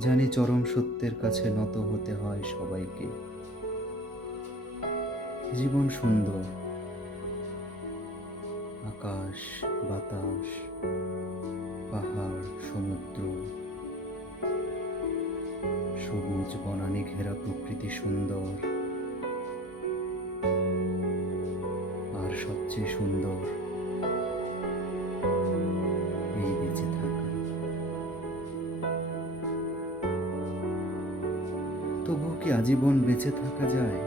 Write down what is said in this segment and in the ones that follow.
জানি চরম সত্যের কাছে নত হতে হয় সবাইকে। জীবন সুন্দর। আকাশ, বাতাস, পাহাড়, সমুদ্র, সবুজ বনানি ঘেরা প্রকৃতি সুন্দর। আর সবচেয়ে সুন্দর তবু কি আজীবন বেঁচে থাকা যায়?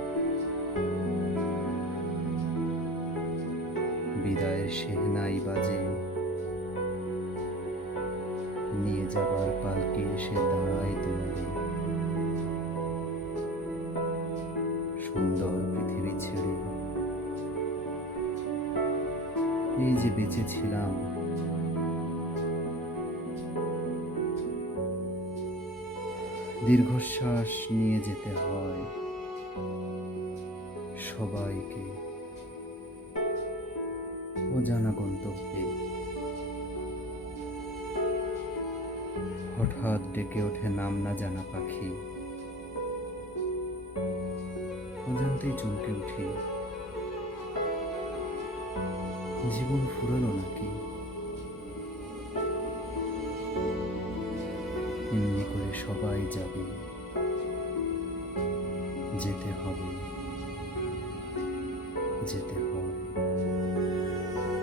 বিদায়ের সেহনাই বাজে। নিয়ে যাবার পালকে এসে দাঁড়ায় দুয়ারে সুন্দর পৃথিবী ছেড়ে। এই যে বেঁচে দীর্ঘশ্বাস নিয়ে যেতে হয়। সবাইকে। অজানা গন্তব্যে। হঠাৎ ডেকে ওঠে নাম না জানা পাখি। অজান্তেই চমকে উঠি। জীবন ফুরালো নাকি? সবাই যাবে। যেতে হবে। যেতে হয়